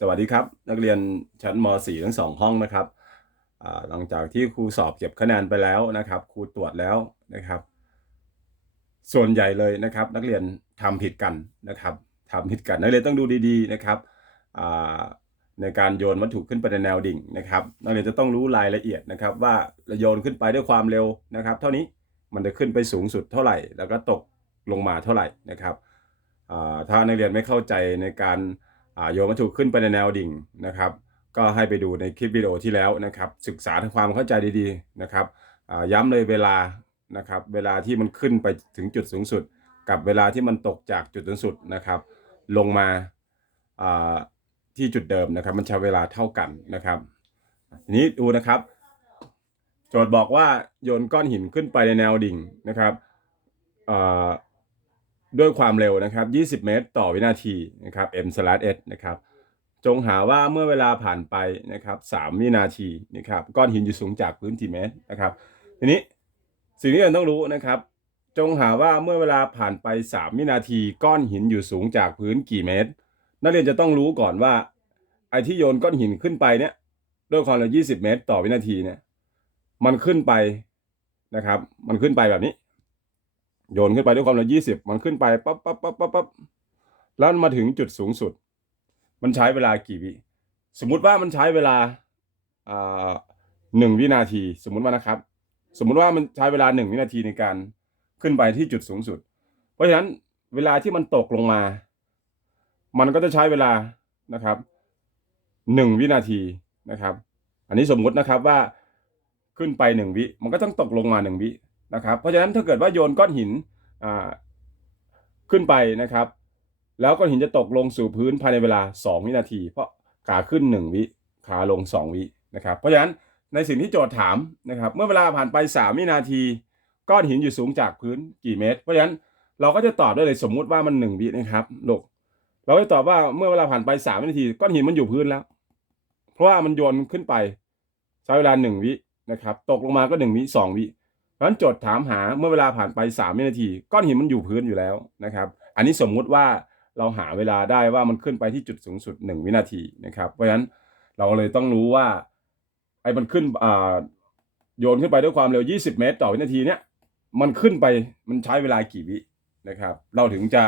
สวัสดีครับ นักเรียนชั้นม .4 ทั้งสองห้องนะครับหลังจากที่ครูสอบเก็บคะแนนไปแล้วนะครับครูตรวจแล้วนะครับ ส่วนใหญ่เลยนะครับ นักเรียนทำผิดกันนะครับทำผิดกันนักเรียนต้องดูดีๆนะครับในการโยนวัตถุขึ้นไปในแนวดิ่งนะครับนักเรียนจะต้องรู้รายละเอียดนะครับ ว่าโยนขึ้นไปด้วยความเร็วนะครับ เท่านี้มันจะขึ้นไปสูงสุดเท่าไหร่ แล้วก็ตกลงมาเท่าไหร่นะครับถ้านักเรียนไม่เข้าใจในการ โยนวัตถุขึ้นไปในแนวดิ่งนะครับ ก็ให้ไปดูในคลิปวิดีโอที่แล้วนะครับ ศึกษาทำความเข้าใจดีๆนะครับย้ำเลยเวลานะครับเวลาที่มันขึ้นไปถึงจุดสูงสุด กับเวลาที่มันตกจากจุดสูงสุดนะครับ ลงมาที่จุดเดิมนะครับ มันใช้เวลาเท่ากันนะครับนี้ดูนะครับ โจทย์บอกว่าโยนก้อนหินขึ้นไปในแนวดิ่งนะครับ ด้วยความเร็วนะครับ 20 เมตร ต่อวินาทีนะครับ m/s s นะครับ จงหาว่าเมื่อเวลาผ่านไปนะครับ 3 วินาทีนะครับก้อนหินอยู่สูงจากพื้นกี่เมตรนะครับทีนี้สิ่งที่เราต้องรู้นะครับ จงหาว่าเมื่อเวลาผ่านไป 3 วินาที ก้อนหินอยู่สูงจากพื้นกี่เมตร นักเรียนจะต้องรู้ก่อนว่าไอ้ที่โยนก้อนหินขึ้นไปเนี่ยด้วยความเร็ว 20 เมตร ต่อวินาทีเนี่ยมันขึ้นไปนะครับ มันขึ้นไปแบบนี้ โยนขึ้นไปด้วยความเร็วยี่สิบมันขึ้นไปปั๊บปั๊บปั๊บปั๊บปั๊บแล้วมาถึงจุดสูงสุด มันใช้เวลากี่วิสมมุติว่ามันใช้เวลาอ่าหนึ่งวินาที สมมุติว่านะครับ สมมุติว่ามันใช้เวลาหนึ่งวินาทีในการขึ้นไปที่จุดสูงสุด เพราะฉะนั้นเวลาที่มันตกลงมา มันก็จะใช้เวลานะครับหนึ่งวินาทีนะครับ อันนี้สมมุตินะครับว่าขึ้นไปหนึ่งวิ มันก็ต้องตกลงมาหนึ่งวิ นะครับ เพราะฉะนั้นถ้าเกิดว่าโยนก้อนหินขึ้นไปนะครับ แล้วก้อนหินจะตกลงสู่พื้นภายในเวลา 2 วินาที เพราะขาขึ้น 1 วิขาลง 2 วินะครับ เพราะฉะนั้นในสิ่งที่โจทย์ถามนะครับ เมื่อเวลาผ่านไป 3 วินาทีก้อนหินอยู่สูงจากพื้นกี่เมตร เพราะฉะนั้นเราก็จะตอบได้เลยสมมุติว่ามัน 1 วินะครับลูกเราจะตอบว่าเมื่อเวลาผ่านไป 3 วินาทีก้อนหินมันอยู่พื้นแล้ว เพราะว่ามันโยนขึ้นไปใช้เวลา 1 วินะครับ ตกลงมาก็ 1 วิ 2 วิ เพราะฉะนั้นโจทย์ถามหาเมื่อเวลาผ่านไป3วินาที ก้อนหินมันอยู่พื้นอยู่แล้วนะครับ อันนี้สมมุติว่าเราหาเวลาได้ว่ามันขึ้นไปที่จุดสูงสุด 1 วินาทีนะครับ เพราะฉะนั้นเราเลยต้องรู้ว่าไอ้มันขึ้นอ่าโยนขึ้นไปด้วยความเร็ว 20 เมตร ต่อวินาทีเนี้ยมันขึ้นไปมันใช้เวลากี่วินะครับ เราถึงจะ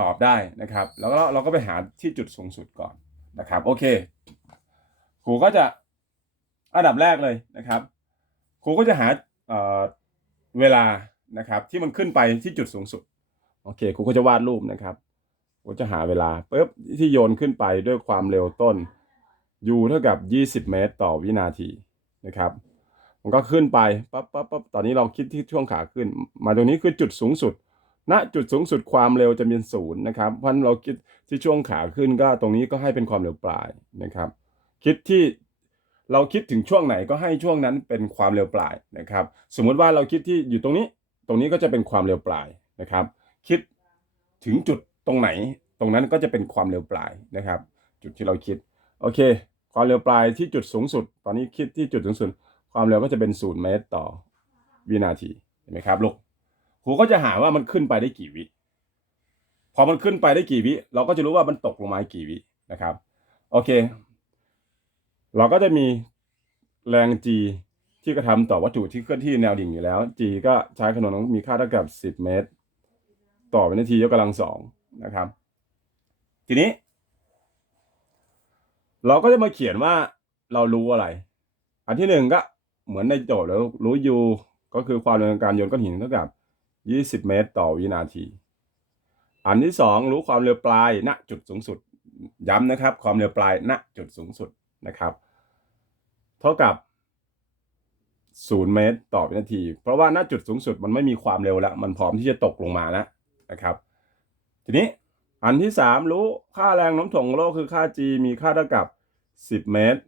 ตอบได้นะครับ แล้วก็เราก็ไปหาที่จุดสูงสุดก่อนนะครับ โอเคครูก็จะอันดับแรกเลยนะครับครูก็จะหา เวลานะครับที่มันขึ้นไปที่จุดสูงสุด โอเคครูก็จะวาดรูปนะครับครูจะหาเวลาปุ๊บที่โยนขึ้นไปด้วยความเร็วต้น u เท่ากับ 20 เมตรต่อวินาทีนะครับ มันก็ขึ้นไปปั๊บปั๊บปั๊บตอนนี้เราคิดที่ช่วงขาขึ้น มาตรงนี้คือจุดสูงสุดณจุดสูงสุดความเร็วจะเป็นศูนย์นะครับเพราะเราคิดที่ช่วงขาขึ้นก็ตรงนี้ก็ให้เป็นความเร็วปลายนะครับ คิดที่ เราคิดถึงช่วงไหนก็ให้ช่วงนั้นเป็นความเร็วปลายนะครับ สมมุติว่าเราคิดที่อยู่ตรงนี้ ตรงนี้ก็จะเป็นความเร็วปลายนะครับ คิดถึงจุดตรงไหน ตรงนั้นก็จะเป็นความเร็วปลายนะครับ จุดที่เราคิดโอเค ความเร็วปลายที่จุดสูงสุด ตอนนี้คิดที่จุดสูงสุด ความเร็วก็จะเป็นศูนย์เมตรต่อวินาทีเห็นไหมครับลูกครูก็จะหาว่ามันขึ้นไปได้กี่วิพอมันขึ้นไปได้กี่วิเราก็จะรู้ว่ามันตกลงมากี่วินะครับ โอเค เราก็จะมีแรง g ที่กระทำต่อวัตถุที่เคลื่อนที่แนวดิ่งอยู่แล้ว g ก็ใช้ขนวนมีค่าเท่ากับ 10 เมตร ต่อวินาทียกกำลังสองนะครับ ทีนี้ เราก็จะมาเขียนว่าเรารู้อะไร อันที่หนึ่งก็เหมือนในโจทย์แล้วรู้ u ก็คือความเร็วการโยนก้อนหินเท่ากับ 20 เมตร ต่อวินาที อันที่สองรู้ความเร็วปลายณจุดสูงสุด ย้ำนะครับ ความเร็วปลายณจุดสูงสุด นะครับ เท่ากับ0เมตรต่อวินาที เพราะว่าณจุดสูงสุดมันไม่มีความเร็วแล้ว มันพร้อมที่จะตกลงมาแล้วนะครับ ทีนี้อันที่ 3 รู้ค่าแรงโน้มถ่วงของโลกคือค่า g มีค่าเท่ากับ 10 เมตร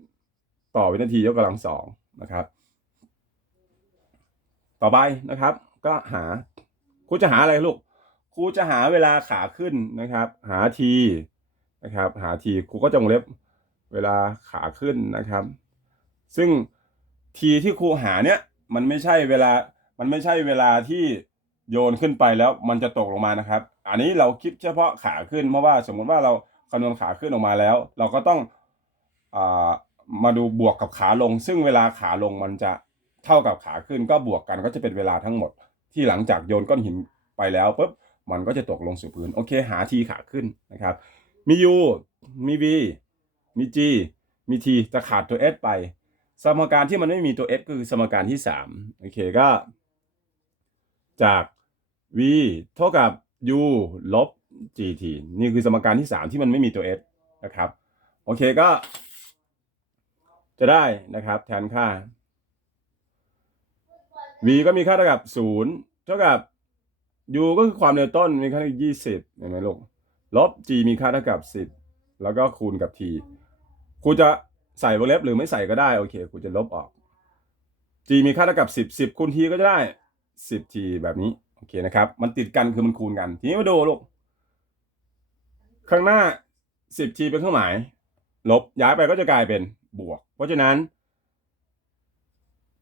ต่อวินาทียกกำลังสองนะครับ ต่อไปนะครับ ก็หาครูจะหาอะไรลูกครูจะหาเวลาขาขึ้นนะครับ หา t นะครับ หา t ครูก็จะวงเล็บ เวลาขาขึ้นนะครับ ซึ่ง t ที่ครูหาเนี่ยมันไม่ใช่เวลามันไม่ใช่เวลาที่โยนขึ้นไปแล้วมันจะตกลงมานะครับ อันนี้เราคิดเฉพาะขาขึ้น เพราะว่าสมมุติว่าเราคำนวณขาขึ้นออกมาแล้ว เราก็ต้องอมาดูบวกกับขาลง ซึ่งเวลาขาลงมันจะเท่ากับขาขึ้นก็บวกกันก็จะเป็นเวลาทั้งหมด ที่หลังจากโยนก้อนหินไปแล้วปุ๊บมันก็จะตกลงสู่พื้นโอเคหาทีขาขึ้นนะครับมี u มี v มี g มี t จะขาดตัว s ไป สมการที่มันไม่มีตัว s ก็คือสมการที่3โอเคก็ จาก v เท่ากับ u ลบ gt นี่คือสมการที่ 3 ที่มันไม่มีตัว s นะครับ โอเคก็ จะได้นะครับแทนค่า v ก็มีค่าเท่ากับ 0 เท่ากับ u ก็คือความเร็วต้นมีค่าเท่ากับ20เห็นไหมลูกลบ g มีค่าเท่ากับ 10 แล้วก็คูณกับ t คูจะใส่วงเล็บหรือไม่ใส่ก็ได้โอเคคูจะลบออก g มีค่าเท่ากับ 10 10คูณ t ก็จะได้ 10t แบบนี้โอเคนะครับ มันติดกันคือมันคูณกัน ทีนี้มาดูลูก ข้างหน้า 10t เป็นเครื่องหมาย ลบย้ายไปก็จะกลายเป็นบวก เพราะฉะนั้น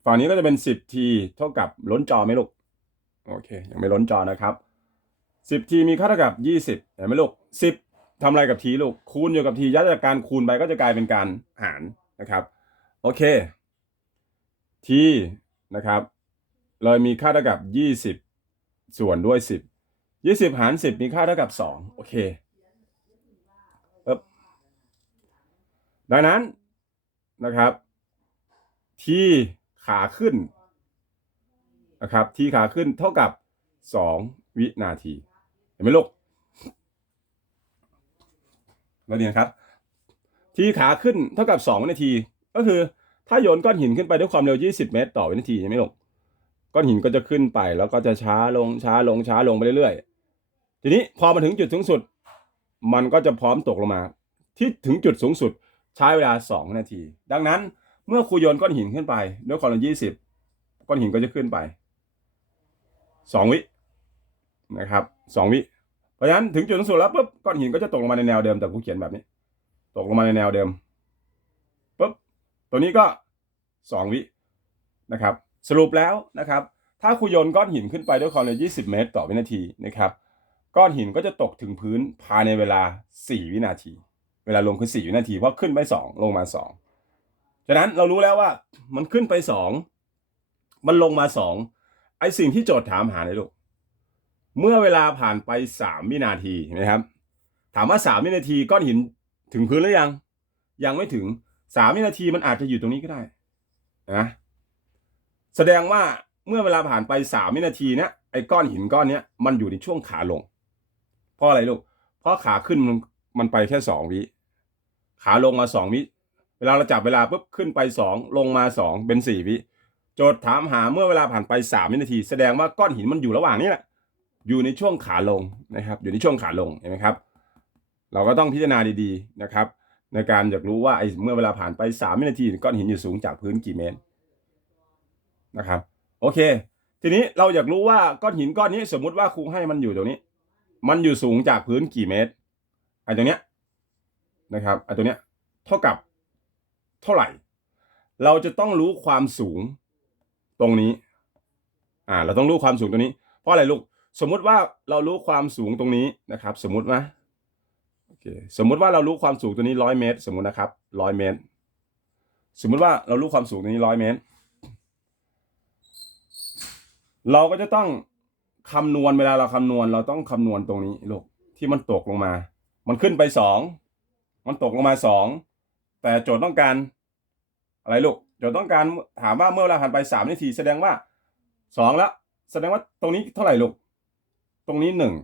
ฝั่งนี้ก็จะเป็น 10t เท่ากับล้นจอไหมลูก โอเค ยังไม่ล้นจอนะครับ 10t มีค่าเท่ากับ 20เห็นไหมลูก10 ทำอะไรกับ t ลูกคูณอยู่กับ t ย้ายจากการคูณไปก็จะกลายเป็นการหารนะครับ โอเค t นะครับเลยมีค่าเท่ากับ20ส่วนด้วย10 20หาร10มีค่าเท่ากับ2โอเคปึ๊บดังนั้นนะครับ ที่ขาขึ้นนะครับ ที่ขาขึ้นเท่ากับ 2 วินาที เห็นไหมลูก มาเรียนครับ ทีขาขึ้นเท่ากับ 2 วินาที ก็คือถ้าโยนก้อนหินขึ้นไปด้วยความเร็ว 20 เมตร ต่อวินาทีใช่ไหมลูกก้อนหินก็จะขึ้นไปแล้วก็จะช้าลงช้าลงช้าลงไปเรื่อยๆ ทีนี้พอมาถึงจุดสูงสุด มันก็จะพร้อมตกลงมา ที่ถึงจุดสูงสุดใช้เวลา 2 นาที ดังนั้นเมื่อครูโยนก้อนหินขึ้นไปด้วยความเร็ว 20 ก้อนหินก็จะขึ้นไป 2 วินะครับ 2 วิ เพราะฉะนั้นถึงจุดสูงสุดแล้วปุ๊บก้อนหินก็จะตกลงมาในแนวเดิมแต่ครูเขียนแบบนี้ ตกลงมาในแนวเดิมปุ๊บตัวนี้ก็ 2 วินะครับ สรุปแล้วนะครับ ถ้าครูโยนก้อนหินขึ้นไปด้วยความเร็ว 20 เมตร ต่อวินาทีนะครับ ก้อนหินก็จะตกถึงพื้นภายในเวลา 4 วินาที เวลาลงคือ 4 วินาที เพราะขึ้นไป 2 ลงมา 2 ฉะนั้นเรารู้แล้วว่ามันขึ้นไป 2 มันลงมา 2 ไอสิ่งที่โจทย์ถามหาเลยลูก เมื่อเวลาผ่านไป 3 วินาทีนไหมครับ ถามว่า 3 วินาทีก้อนหินถึงพื้นหรือยัง ยังไม่ถึง 3 วินาทีมันอาจจะอยู่ตรงนี้ก็ได้นะแสดงว่าเมื่อเวลาผ่านไปสามวินาทีเนี้ยไอ้ก้อนหินก้อนเนี้ยมันอยู่ในช่วงขาลง เพราะอะไรลูก เพราะขาขึ้นมันมันไปแค่สองวิขาลงมาสองวิ เวลาเราจับเวลาปุ๊บขึ้นไปสองลงมาสองเป็นสี่วิโจทย์ถามหาเมื่อเวลาผ่านไปสามวินาที แสดงว่าก้อนหินมันอยู่ระหว่างนี้แหละ อยู่ในช่วงขาลงนะครับอยู่ในช่วงขาลงเห็นไหมครับ เราก็ต้องพิจารณาดีๆนะครับ ในการอยากรู้ว่าไอ้เมื่อเวลาผ่านไปสามวินาทีก้อนหินอยู่สูงจากพื้นกี่เมตรนะครับโอเค ทีนี้เราอยากรู้ว่าก้อนหินก้อนนี้สมมุติว่าครูให้มันอยู่ตรงนี้ มันอยู่สูงจากพื้นกี่เมตรไอ้ตรงเนี้ยนะครับไอ้ตรงเนี้ยเท่ากับเท่าไหร่ เราจะต้องรู้ความสูงตรงนี้อ่าเราต้องรู้ความสูงตรงนี้ เพราะอะไรลูก สมมุติว่าเรารู้ความสูงตรงนี้นะครับ สมมุติว่าโอเคสมมุติว่าเรารู้ความสูงตัวนี้ร้อยเมตร สมมุตินะครับร้อยเมตร สมมุติว่าเรารู้ความสูงตัวนี้ร้อยเมตร เราก็จะต้องคำนวณเวลาเราคำนวณ เราต้องคำนวณตรงนี้ลูกที่มันตกลงมา มันขึ้นไปสองมันตกลงมาสองแต่โจทย์ต้องการอะไรลูกโจทย์ต้องการถามว่าเมื่อเวลาผ่านไปสามนาทีแสดงว่าสองแล้วแสดงว่าตรงนี้เท่าไหร่ลูก ตรงนี้หนึ่ง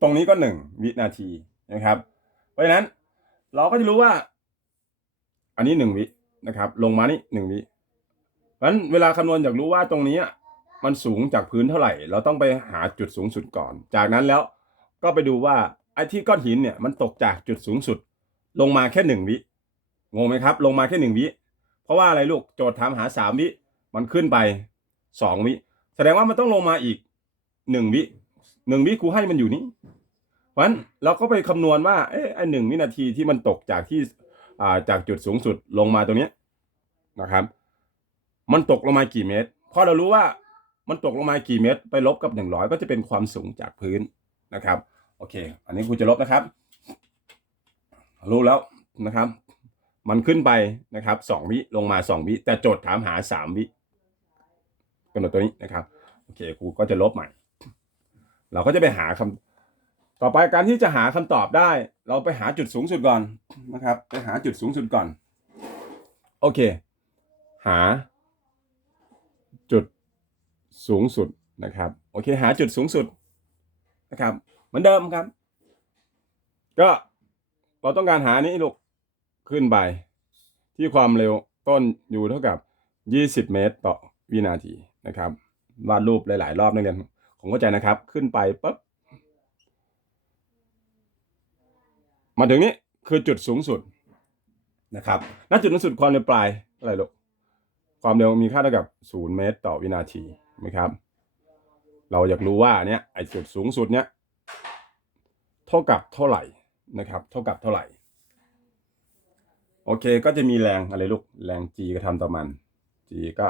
ตรงนี้ก็หนึ่งวินาทีนะครับ เพราะฉะนั้นเราก็จะรู้ว่า อันนี้หนึ่งวินะครับ ลงมานี่หนึ่งวิเพราะฉะนั้นเวลาคำนวณอยากรู้ว่าตรงนี้มันสูงจากพื้นเท่าไหร่ เราต้องไปหาจุดสูงสุดก่อน จากนั้นแล้วก็ไปดูว่าไอ้ที่ก้อนหินเนี่ยมันตกจากจุดสูงสุด ลงมาแค่หนึ่งวิงงไหมครับ ลงมาแค่หนึ่งวิ เพราะว่าอะไรลูกโจทย์ถามหาสามวิ มันขึ้นไปสองวิ แสดงว่ามันต้องลงมาอีก หนึ่งวิหนึ่งวิครูให้มันอยู่นี้เพราะฉะนั้นเราก็ไปคำนวณว่าเอ้ไอ้หนึ่งวินาทีที่มันตกจากที่อ่าจากจุดสูงสุดลงมาตรงนี้นะครับ มันตกลงมากี่เมตรพอเรารู้ว่ามันตกลงมากี่เมตร ไปลบกับหนึ่งร้อยก็จะเป็นความสูงจากพื้นนะครับ โอเค อันนี้ครูจะลบนะครับ รู้แล้วนะครับ มันขึ้นไปนะครับสองวิลงมาสองวิแต่โจทย์ถามหาสามวิกำหนดตัวนี้นะครับ โอเคครูก็จะลบใหม่ เราก็จะไปหาคำต่อไปการที่จะหาคำตอบได้ เราไปหาจุดสูงสุดก่อนนะครับ ไปหาจุดสูงสุดก่อน โอเค หา จุดสูงสุดนะครับ โอเค หาจุดสูงสุดนะครับ เหมือนเดิมครับ ก็เราต้องการหานี้ลูกขึ้นไป ที่ความเร็วต้นอยู่เท่ากับ 20 เมตรต่อวินาทีนะครับวาดรูปหลาย ๆ รอบนักเรียน ผมเข้าใจนะครับ ขึ้นไปปุ๊บมาถึงนี้คือจุดสูงสุดนะครับณจุดสูงสุดความเร็วปลายอะไรลูกความเร็วมีค่าเท่ากับ 0 เมตรต่อวินาทีไหมครับ เราอยากรู้ว่าเนี้ยไอจุดสูงสุดเนี้ยเท่ากับเท่าไหร่นะครับ เท่ากับเท่าไหร่ โอเคก็จะมีแรงอะไรลูก แรง G กระทำต่อมัน G ก็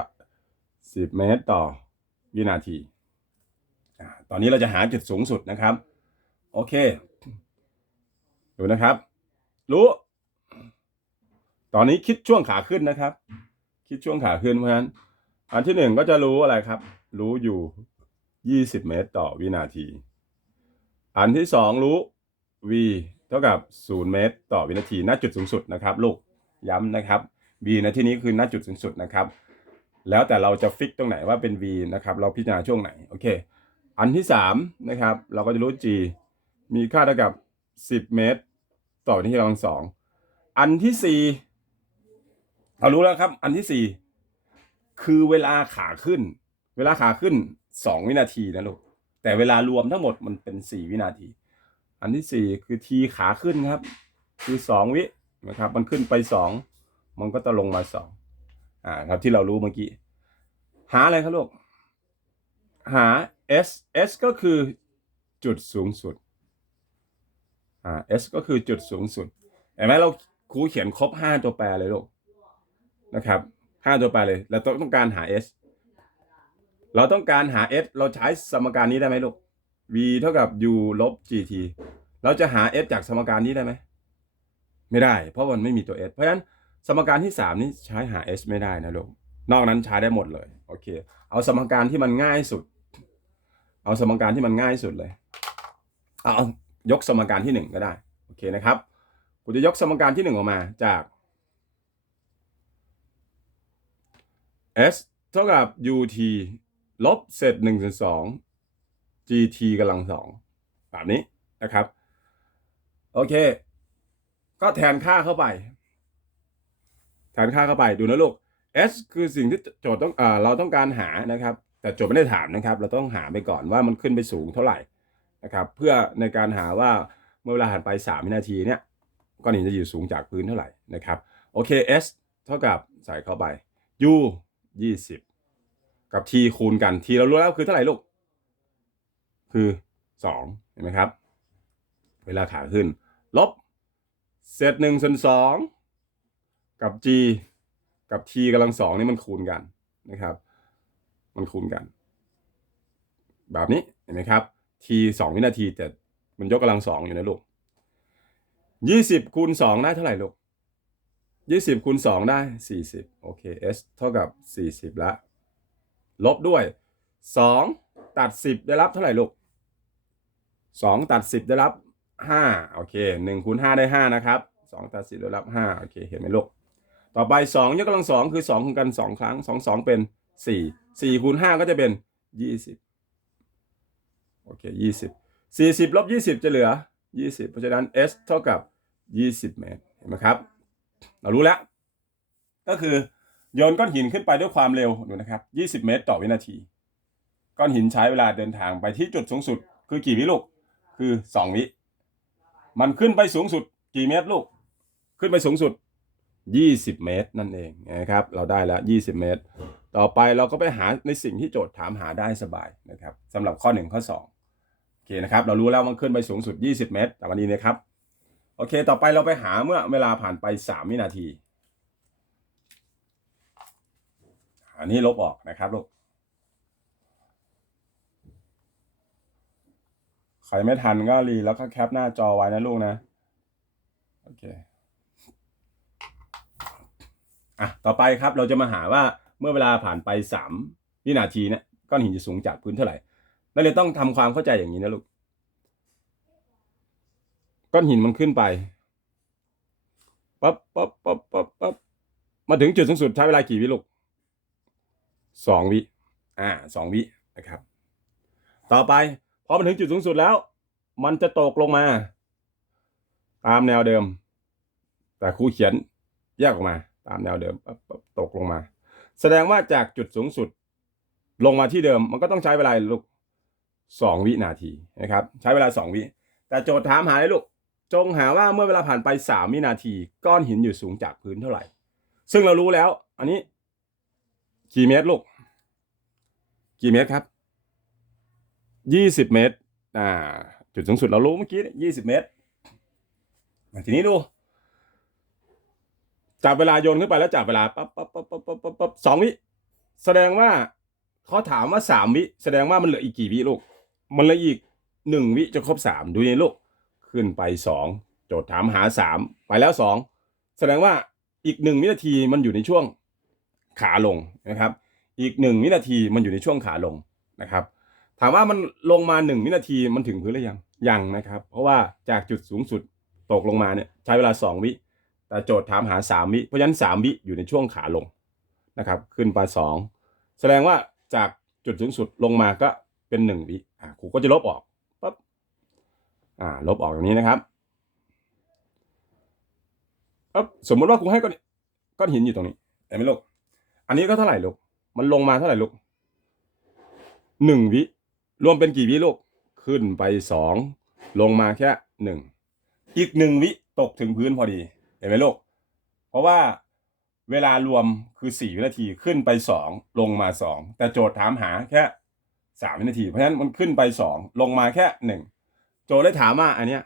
10 เมตรต่อวินาที ตอนนี้เราจะหาจุดสูงสุดนะครับ โอเค ดูนะครับ รู้ ตอนนี้คิดช่วงขาขึ้นนะครับ คิดช่วงขาขึ้นเพราะฉะนั้น อันที่หนึ่งก็จะรู้อะไรครับ รู้อยู่20เมตรต่อวินาที อันที่สองรู้ v เท่ากับ0เมตร ต่อวินาทีณจุดสูงสุดนะครับ ลูกย้ำนะครับ v ในที่นี้คือณจุดสูงสุดนะครับ แล้วแต่เราจะฟิกตรงไหนว่าเป็น v นะครับ เราพิจารณาช่วงไหน โอเค อันที่สามนะครับ เราก็จะรู้ g มีค่าเท่ากับ 10 เมตร ต่อวินาทีกำลังสองอันที่สี่เรารู้แล้วครับ อันที่สี่คือเวลาขาขึ้น เวลาขาขึ้นสองวินาทีนะลูกแต่เวลารวมทั้งหมดมันเป็นสี่วินาที อันที่สี่คือทีขาขึ้นครับ คือสองวินะครับ มันขึ้นไปสองมันก็จะลงมาสองอ่าครับที่เรารู้เมื่อกี้ หาอะไรครับลูกหา s s ก็คือจุดสูงสุด อ่า s ก็คือจุดสูงสุด เห็นไหมเราครูเขียนครบห้าตัวแปรเลยลูก นะครับห้าตัวแปรเลย เราต้องต้องการหา s เราต้องการหา s เราใช้สมการนี้ได้ไหมลูก v เท่ากับ u ลบ gt เราจะหา s จากสมการนี้ได้ไหม ไม่ได้ เพราะมันไม่มีตัว s เพราะฉะนั้นสมการที่สามนี้ใช้หา s ไม่ได้นะลูก นอกนั้นใช้ได้หมดเลย โอเค เอาสมการที่มันง่ายสุด เอาสมการที่มันง่ายสุดเลย เอายกสมการที่หนึ่งก็ได้ โอเคนะครับกูจะยกสมการที่หนึ่งออกมาจาก s เท่ากับ ut ลบเศษหนึ่งส่วนสอง gt กำลังสองแบบนี้นะครับ โอเค ก็แทนค่าเข้าไป แทนค่าเข้าไปดูนะลูก s คือสิ่งที่โจทย์ต้องเอ่อเราต้องการหานะครับ แต่โจทย์ไม่ได้ถามนะครับ เราต้องหาไปก่อนว่ามันขึ้นไปสูงเท่าไหร่นะครับ เพื่อในการหาว่าเมื่อเวลาผ่านไป3วินาทีเนี่ยก้อนหินจะอยู่สูงจากพื้นเท่าไหร่นะครับโอเค s เท่ากับใส่เข้าไป u 20 กับ t คูณกัน t เรารู้แล้วคือเท่าไหร่ลูก คือ 2 เห็นไหมครับ เวลาขาขึ้น ลบ เศษหนึ่งส่วนสองกับ g กับ t กำลังสองนี่มันคูณกันนะครับ มันคูณกัน แบบนี้เห็นไหมครับ t สองวินาทีแต่มันยกกำลังสองอยู่นะลูกยี่สิบคูณสองได้เท่าไหร่ลูกยี่สิบคูณสองได้สี่สิบโอเค s เท่ากับสี่สิบละลบด้วยสองตัดสิบได้รับเท่าไหร่ลูกสองตัดสิบได้รับห้าโอเคหนึ่งคูณห้าได้ห้านะครับสองตัดสิบได้รับห้าโอเคเห็นไหมลูกต่อไปสองยกกำลังสองคือสองคูณกันสองครั้งสองสองเป็นสี่ สี่คูณห้าก็จะเป็นยี่สิบโอเคยี่สิบสี่สิบลบยี่สิบจะเหลือยี่สิบเพราะฉะนั้น s เท่ากับยี่สิบเมตรเห็นไหมครับ เรารู้แล้ว ก็คือโยนก้อนหินขึ้นไปด้วยความเร็วดูนะครับยี่สิบเมตรต่อวินาที ก้อนหินใช้เวลาเดินทางไปที่จุดสูงสุด คือกี่วิลูกคือสองวิ มันขึ้นไปสูงสุดกี่เมตรลูก ขึ้นไปสูงสุด 20 เมตรนั่นเองนะครับ เราได้แล้ว 20 เมตร ต่อไปเราก็ไปหาในสิ่งที่โจทย์ถามหาได้สบายนะครับสำหรับข้อ 1 ข้อ 2 โอเคนะครับ เรารู้แล้วมันขึ้นไปสูงสุด 20 เมตรแต่วันนี้นะครับ โอเค ต่อไปเราไปหาเมื่อเวลาผ่านไป 3 วินาที อันนี้ลบออกนะครับลูก ใครไม่ทันก็รีแล้วก็แคปหน้าจอไว้นะลูกนะ โอเค อะต่อไปครับเราจะมาหาว่าเมื่อเวลาผ่านไปสามวินาทีเนี่ยก้อนหินจะสูงจากพื้นเท่าไหร่นักเรียนต้องทำความเข้าใจอย่างนี้นะลูกก้อนหินมันขึ้นไปปั๊บปั๊บปั๊บปั๊บปั๊บมาถึงจุดสูงสุดใช้เวลากี่วิลูกสองวิอ่าสองวินะครับ ต่อไปพอมาถึงจุดสูงสุดแล้ว มันจะตกลงมา ตามแนวเดิม แต่ครูเขียนแยกออกมา ตามแนวเดิมตกลงมา แสดงว่าจากจุดสูงสุดลงมาที่เดิมมันก็ต้องใช้เวลาลูกสองวินาทีนะครับ ใช้เวลาสองวิ แต่โจทย์ถามหาเลยลูก จงหาว่าเมื่อเวลาผ่านไปสามวินาที ก้อนหินอยู่สูงจากพื้นเท่าไหร่ ซึ่งเรารู้แล้ว อันนี้ กี่เมตรลูก กี่เมตรครับยี่สิบเมตร อ่า จุดสูงสุดเรารู้เมื่อกี้ยี่สิบเมตรทีนี้ดู จับเวลาโยนขึ้นไปแล้วจับเวลาปั๊บปั๊บปั๊บปั๊บปั๊บปั๊บปั๊บสองวิแสดงว่าเขาถามว่าสามวิแสดงว่ามันเหลืออีกกี่วิลูกมันเหลืออีกหนึ่งวิจะครบสามดูนี่ลูกขึ้นไปสองโจทย์ถามหาสามไปแล้วสองแสดงว่าอีกหนึ่งวินาทีมันอยู่ในช่วงขาลงนะครับ อีกหนึ่งวินาทีมันอยู่ในช่วงขาลงนะครับ ถามว่ามันลงมาหนึ่งวินาทีมันถึงพื้นหรือยังยังนะครับ เพราะว่าจากจุดสูงสุดตกลงมาเนี่ยใช้เวลาสองวิ แต่โจทย์ถามหาสามวิเพราะฉะนั้นสามวิอยู่ในช่วงขาลงนะครับ ขึ้นไปสองแสดงว่าจากจุดสูงสุดลงมาก็เป็นหนึ่งวิอ่าครูก็จะลบออกปั๊บอ่าลบออกอย่างนี้นะครับปั๊บสมมติว่าครูให้ก้อนก้อนหินอยู่ตรงนี้เห็นไหมลูกอันนี้ก็เท่าไหร่ลูกมันลงมาเท่าไหร่ลูกหนึ่งวิรวมเป็นกี่วิลูกขึ้นไปสองลงมาแค่หนึ่งอีกหนึ่งวิตกถึงพื้นพอดี เห็นไหมลูก เพราะว่าเวลารวมคือสี่วินาทีขึ้นไปสองลงมาสองแต่โจทย์ถามหาแค่สามวินาที เพราะฉะนั้นมันขึ้นไปสองลงมาแค่หนึ่งโจทย์เลยถามว่าอันเนี้ย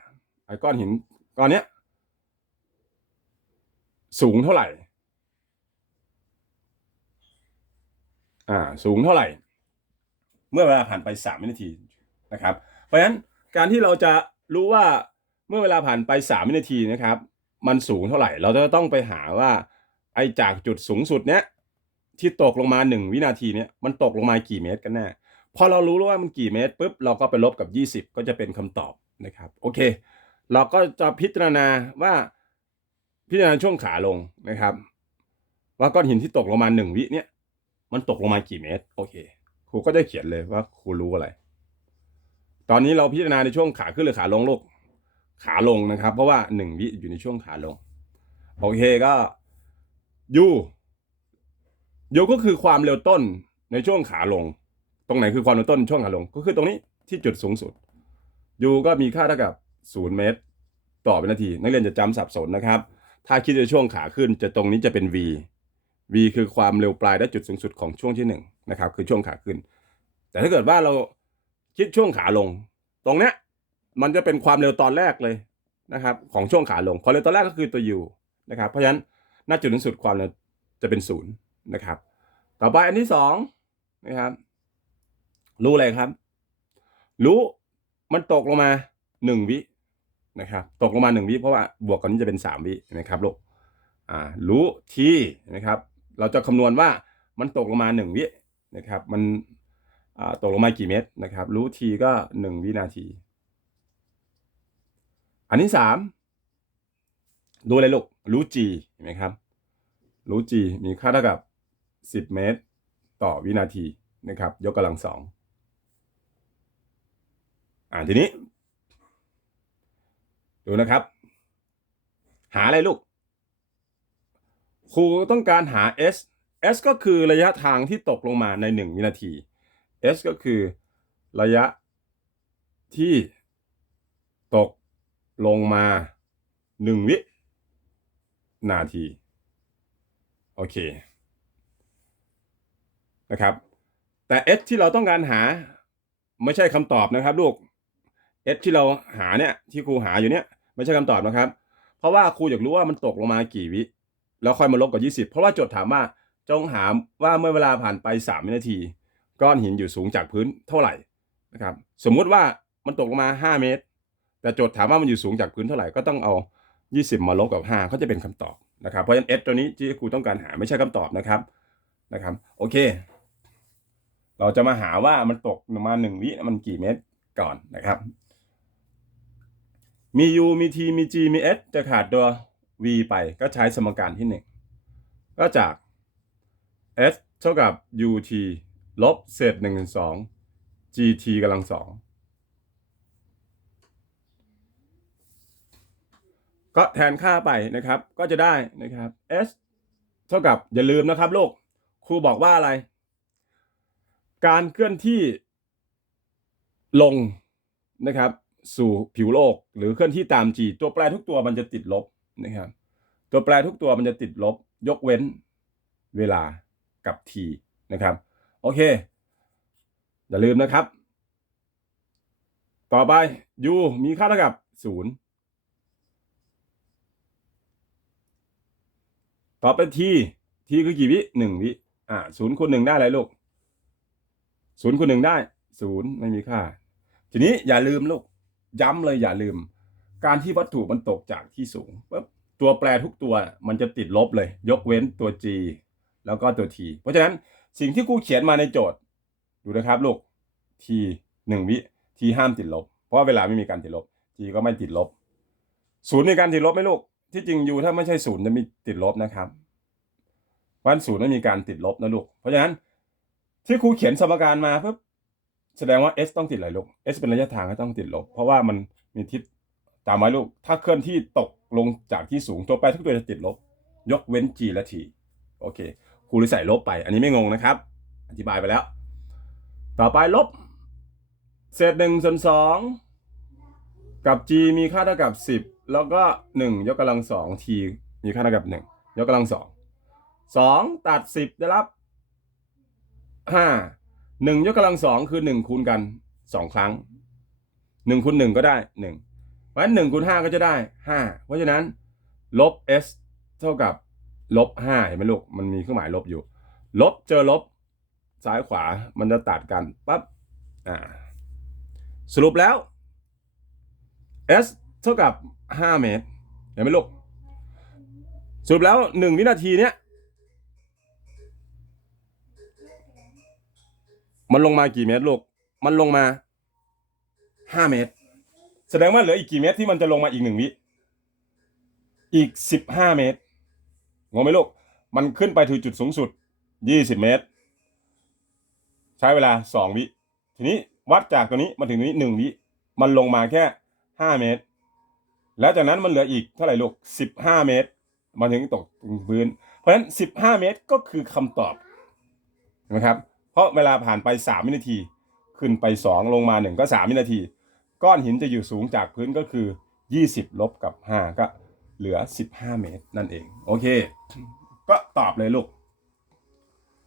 ไอ้ก้อนหินก้อนเนี้ย สูงเท่าไหร่ อ่า สูงเท่าไหร่ เมื่อเวลาผ่านไปสามวินาทีนะครับ เพราะฉะนั้นการที่เราจะรู้ว่าเมื่อเวลาผ่านไปสามวินาทีนะครับ มันสูงเท่าไหร่ เราจะต้องไปหาว่า ไอจากจุดสูงสุดเนี้ยที่ตกลงมาหนึ่งวินาทีเนี้ยมันตกลงมากี่เมตรกันแน่พอเรารู้แล้วว่ามันกี่เมตรปุ๊บเราก็ไปลบกับยี่สิบก็จะเป็นคำตอบนะครับโอเค เราก็จะพิจารณาว่าพิจารณาช่วงขาลงนะครับ ว่าก้อนหินที่ตกลงมาหนึ่งวิเนี้ยมันตกลงมากี่เมตร โอเค ครูก็จะเขียนเลยว่าครูรู้อะไร ตอนนี้เราพิจารณาในช่วงขาขึ้นหรือขาลงลูก ขาลงนะครับ เพราะว่าหนึ่งวิอยู่ในช่วงขาลง โอเคก็ยูยูก็คือความเร็วต้นในช่วงขาลง ตรงไหนคือความเร็วต้นช่วงขาลง ก็คือตรงนี้ที่จุดสูงสุดยูก็มีค่าเท่ากับศูนย์เมตร ต่อวินาที นักเรียนจะจำสับสนนะครับ ถ้าคิดในช่วงขาขึ้นจะตรงนี้จะเป็น v v คือความเร็วปลายและจุดสูงสุดของช่วงที่หนึ่งนะครับคือช่วงขาขึ้น แต่ถ้าเกิดว่าเราคิดช่วงขาลง ตรงเนี้ย มันจะเป็นความเร็วตอนแรกเลยนะครับของช่วงขาลงความเร็วตอนแรกก็คือตัว u นะครับเพราะฉะนั้นหน้าจุดสูงสุดความเร็วจะเป็นศูนย์นะครับ ต่อไปอันที่สองนะครับ รู้อะไรครับ รู้มันตกลงมาหนึ่งวินะครับตกลงมาหนึ่งวิเพราะว่าบวกกันนี้จะเป็นสามวินะครับลูกอ่ารู้ทีนะครับ เราจะคำนวณว่ามันตกลงมาหนึ่งวินะครับ มันอ่าตกลงมากี่เมตรนะครับ รู้ทีก็หนึ่งวินาที อันที่สามดูอะไรลูกรู้ g เห็นไหมครับ รู้ g มีค่าเท่ากับสิบเมตร ต่อวินาทีนะครับ ยกกำลังสองอ่าทีนี้ ดูนะครับ หาอะไรลูกครูต้องการหา s s ก็คือระยะทางที่ตกลงมาในหนึ่งวินาที s ก็คือระยะที่ตก ลงมาหนึ่งวินาที โอเค นะครับ แต่ s ที่เราต้องการหาไม่ใช่คำตอบนะครับลูก s ที่เราหาเนี่ยที่ครูหาอยู่เนี่ยไม่ใช่คำตอบนะครับ เพราะว่าครูอยากรู้ว่ามันตกลงมากี่วิ แล้วค่อยมาลบกับ 20 เพราะว่าโจทย์ถามว่าจงหาว่าเมื่อเวลาผ่านไป3วินาที ก้อนหินอยู่สูงจากพื้นเท่าไหร่นะครับ สมมุติว่ามันตกลงมา 5 เมตร แต่โจทย์ถามว่ามันอยู่สูงจากพื้นเท่าไหร่ก็ต้องเอายี่สิบมาลบกับห้าก็จะเป็นคำตอบนะครับเพราะฉะนั้น s ตัวนี้ที่ครูต้องการหาไม่ใช่คำตอบนะครับนะครับโอเค เราจะมาหาว่ามันตกมาหนึ่งวิมันกี่เมตรก่อนนะครับ มี u มี t มี g มี s จะขาดตัว v ไปก็ใช้สมการที่หนึ่งก็จาก s เท่ากับ ut ลบเศษหนึ่งสอง gt กำลังสอง ก็แทนค่าไปนะครับ ก็จะได้นะครับ s เท่ากับอย่าลืมนะครับลูกครูบอกว่าอะไร การเคลื่อนที่ลงนะครับ สู่ผิวโลก หรือเคลื่อนที่ตาม g ตัวแปรทุกตัวมันจะติดลบนะครับ ตัวแปรทุกตัวมันจะติดลบ ยกเว้นเวลากับ t นะครับ โอเค อย่าลืมนะครับ ต่อไป u มีค่าเท่ากับ 0 ต่อไป t t คือกี่วิหนึ่งวิอ่าศูนย์คูณหนึ่งได้อะไรลูกศูนย์คูณหนึ่งได้ศูนย์ไม่มีค่า ทีนี้อย่าลืมลูกย้ำเลยอย่าลืม การที่วัตถุมันตกจากที่สูงปุ๊บตัวแปรทุกตัวมันจะติดลบเลย ยกเว้นตัว g แล้วก็ตัว t เพราะฉะนั้นสิ่งที่ครูเขียนมาในโจทย์ ดูนะครับลูก t หนึ่งวิ t ห้ามติดลบ เพราะเวลาไม่มีการติดลบ g ก็ไม่ติดลบศูนย์มีการติดลบไหมลูก ที่จริงยูถ้าไม่ใช่ศูนย์จะมีติดลบนะครับวันศูนย์ไม่มีการติดลบนะลูก เพราะฉะนั้นที่ครูเขียนสมการมาปุ๊บแสดงว่า s ต้องติดอะไรลูก s เป็นระยะทางก็ต้องติดลบ เพราะว่ามันมีทิศตามไว้ลูก ถ้าเคลื่อนที่ตกลงจากที่สูงตัวไปทุกตัวจะติดลบ ยกเว้น g และ t โอเคครูเลยใส่ลบไป อันนี้ไม่งงนะครับ อธิบายไปแล้ว ต่อไปลบ เศษหนึ่งส่วนสองกับ g มีค่าเท่ากับสิบ แล้วก็หนึ่งยกกำลังสอง t มีค่าเท่ากับหนึ่งยกกำลังสองสองตัดสิบได้รับห้าหนึ่งยกกำลังสองคือหนึ่งคูณกันสองครั้งหนึ่งคูณหนึ่งก็ได้หนึ่งเพราะฉะนั้นหนึ่งคูณห้าก็จะได้ห้าเพราะฉะนั้น ลบ s เท่ากับลบห้าเห็นไหมลูก มันมีเครื่องหมายลบอยู่ ลบเจอลบซ้ายขวามันจะตัดกันปั๊บอ่าสรุปแล้ว s เท่ากับ5เมตรเห็นไหมลูกสรุปแล้ว1วินาทีเนี้ยมันลงมากี่เมตรลูก มันลงมา5เมตร แสดงว่าเหลืออีกกี่เมตรที่มันจะลงมาอีกหนึ่งวิ อีก15เมตรงงไหมลูก มันขึ้นไปถึงจุดสูงสุด20เมตร ใช้เวลา2วิ ทีนี้วัดจากตัวนี้มาถึงตรงนี้1วิ มันลงมาแค่5เมตร แล้วจากนั้นมันเหลืออีกเท่าไหร่ลูก15เมตรมาถึงตกถึงพื้น เพราะฉะนั้น15เมตรก็คือคำตอบนไหมครับ เพราะเวลาผ่านไป3วินาที ขึ้นไป2ลงมา1ก็3วินาที ก้อนหินจะอยู่สูงจากพื้นก็คือ20ลบกับ5ก็เหลือ15เมตรนั่นเอง โอเค ก็ตอบเลยลูก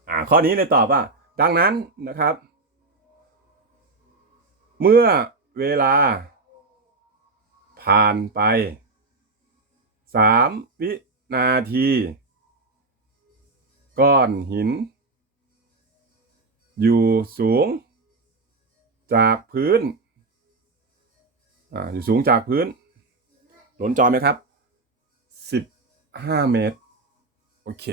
อ่า ข้อนี้เลยตอบว่า ดังนั้นนะครับ เมื่อเวลา ผ่านไป3วินาที ก้อนหิน อยู่สูง จากพื้นอ่าอยู่สูงจากพื้นหลนจอไหมครับ15เมตร โอเค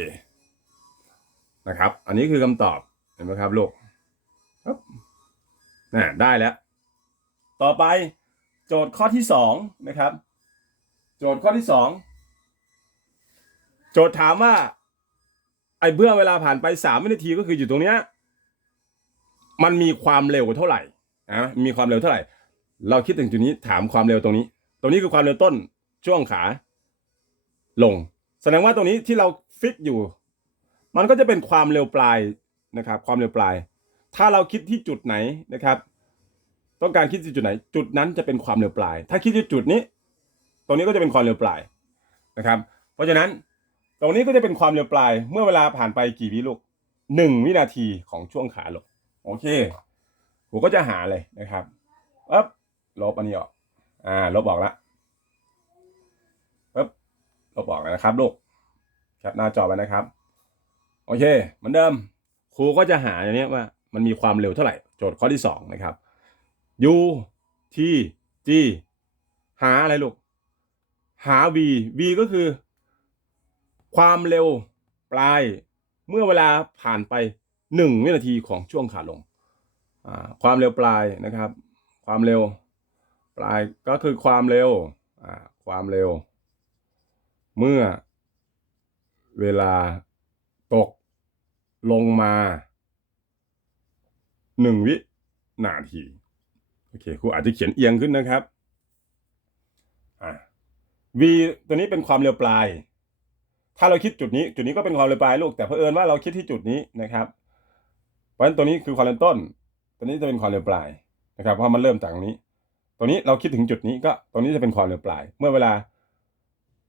นะครับ อันนี้คือคำตอบ เห็นไหมครับลูกครับน่ะได้แล้ว ต่อไป โจทย์ข้อที่สองนะครับ โจทย์ข้อที่สองโจทย์ถามว่า ไอ้เบื่อเวลาผ่านไปสามวินาทีก็คืออยู่ตรงเนี้ยมันมีความเร็วเท่าไหร่นะมีความเร็วเท่าไหร่ เราคิดถึงจุดนี้ถามความเร็วตรงนี้ ตรงนี้คือความเร็วต้นช่วงขา ลง แสดงว่าตรงนี้ที่เราฟิกอยู่ มันก็จะเป็นความเร็วปลายนะครับ ความเร็วปลาย ถ้าเราคิดที่จุดไหนนะครับ ต้องการคิดที่จุดไหน จุดนั้นจะเป็นความเร็วปลาย ถ้าคิดที่จุดนี้ ตรงนี้ก็จะเป็นความเร็วปลายนะครับ เพราะฉะนั้นตรงนี้ก็จะเป็นความเร็วปลาย เมื่อเวลาผ่านไปกี่วิลูกหนึ่งวินาทีของช่วงขาลงโอเคผมก็จะหาเลยนะครับปั๊บลบอันนี้ออกอ่าลบออกละปั๊บลบออกนะครับลูกแคปหน้าจอไว้นะครับ โอเค เหมือนเดิม ครูก็จะหาอย่างนี้ว่า มันมีความเร็วเท่าไหร่ โจทย์ข้อที่สองนะครับ u t g หาอะไรลูก หา v v ก็คือ ความเร็วปลาย เมื่อเวลาผ่านไปหนึ่งวินาทีของช่วงขาลง ความเร็วปลายนะครับ ความเร็วปลายก็คือความเร็วความเร็ว เมื่อเวลาตกลงมาหนึ่งวินาที โอเคครูอาจจะเขียนเอียงขึ้นนะครับอ่า v ตัวนี้เป็นความเร็วปลาย ถ้าเราคิดจุดนี้ จุดนี้ก็เป็นความเร็วปลายลูก แต่เผอิญว่าเราคิดที่จุดนี้นะครับ เพราะฉะนั้นตัวนี้คือความเร็วต้น ตัวนี้จะเป็นความเร็วปลายนะครับ เพราะมันเริ่มจากตรงนี้ ตัวนี้เราคิดถึงจุดนี้ก็ตรงนี้จะเป็นความเร็วปลาย เมื่อเวลา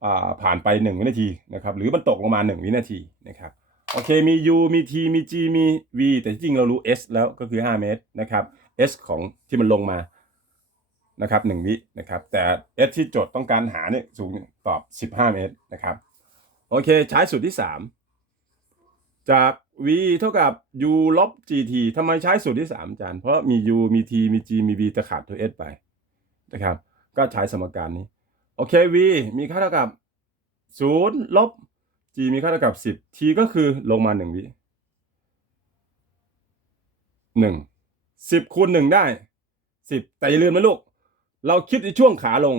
อ่าผ่านไปหนึ่งวินาทีนะครับ หรือมันตกลงมาหนึ่งวินาทีนะครับ โอเค มี u มี t มี g มี v แต่จริงเรารู้ s แล้วก็คือ 5 เมตรนะครับ s ของที่มันลงมานะครับหนึ่งวินะครับ แต่ s ที่โจทย์ต้องการหาเนี่ยสูงตอบ 15 เมตรนะครับ โอเคใช้สูตรที่ 3 จาก v เท่ากับ u ลบ gt ทำไมใช้สูตรที่3อาจารย์เพราะมี u มี t มี g มี v จะขาดตัว s ไปนะครับ ก็ใช้สมการนี้ โอเค v มีค่าเท่ากับ 0 ลบ g มีค่าเท่ากับ 10 t ก็คือลงมา 1 วิ1 10คูณ1ได้10แต่อย่าลืมนะลูก เราคิดในช่วงขาลง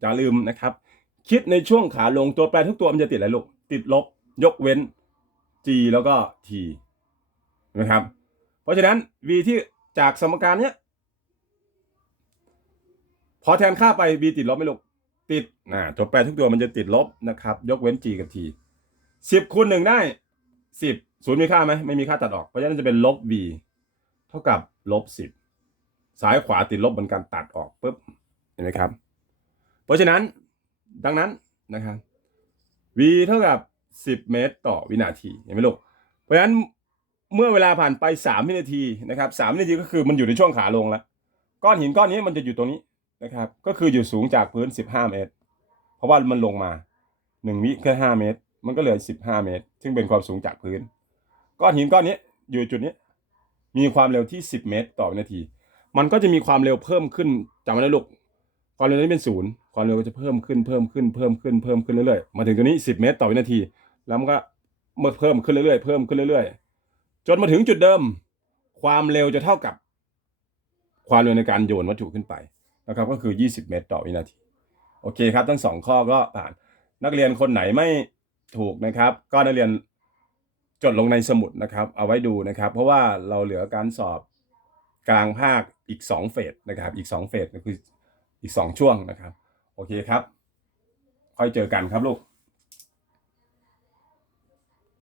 อย่าลืมนะครับ คิดในช่วงขาลงตัวแปรทุกตัวมันจะติดอะไรลูก ติดลบ ยกเว้น g แล้วก็ t นะครับ เพราะฉะนั้น v ที่จากสมการเนี้ยพอแทนค่าไป v ติดลบไหมลูก ติดนะตัวแปรทุกตัวมันจะติดลบนะครับ ยกเว้น g กับ t สิบคูณหนึ่งได้สิบศูนย์มีค่าไหมไม่มีค่าตัดออก เพราะฉะนั้นจะเป็นลบ v เท่ากับลบสิบซ้ายขวาติดลบเหมือนกันตัดออกปุ๊บเห็นไหมครับ เพราะฉะนั้นดังนั้นนะครับ v เท่ากับ 10 เมตรต่อวินาทีเห็นไหมลูกเพราะฉะนั้นเมื่อเวลาผ่านไป 3 วินาทีนะครับ3วินาทีก็คือมันอยู่ในช่วงขาลงแล้วก้อนหินก้อนนี้มันจะอยู่ตรงนี้นะครับ ก็คืออยู่สูงจากพื้น 15 เมตร เพราะว่ามันลงมา 1 วิแค่5เมตร มันก็เหลือ 15 เมตร ซึ่งเป็นความสูงจากพื้น ก้อนหินก้อนนี้อยู่จุดนี้ มีความเร็วที่ 10 เมตร ต่อวินาที มันก็จะมีความเร็วเพิ่มขึ้นจำไว้นะลูกความเร็วนี้เป็นศูนย์ความเร็วก็จะเพิ่มขึ้นเพิ่มขึ้นเพิ่มขึ้นเพิ่มขึ้นเรื่อยๆมาถึงตัวนี้ 10 เมตร ต่อวินาที แล้วมันก็เมื่อเพิ่มขึ้นเรื่อยๆเพิ่มขึ้นเรื่อยๆ จนมาถึงจุดเดิม ความเร็วจะเท่ากับ ความเร็วในการโยนวัตถุขึ้นไปนะครับ ก็คือ 20 เมตร ต่อวินาที โอเคครับ ทั้งสองข้อก็ผ่านนักเรียนคนไหนไม่ถูกนะครับ ก็นักเรียน จดลงในสมุดนะครับ เอาไว้ดูนะครับ เพราะว่าเราเหลือการสอบกลางภาคอีก 2 เฟสนะครับ อีก 2 เฟสคืออีก 2 ช่วงนะครับ โอเคครับ ค่อยเจอกันครับลูก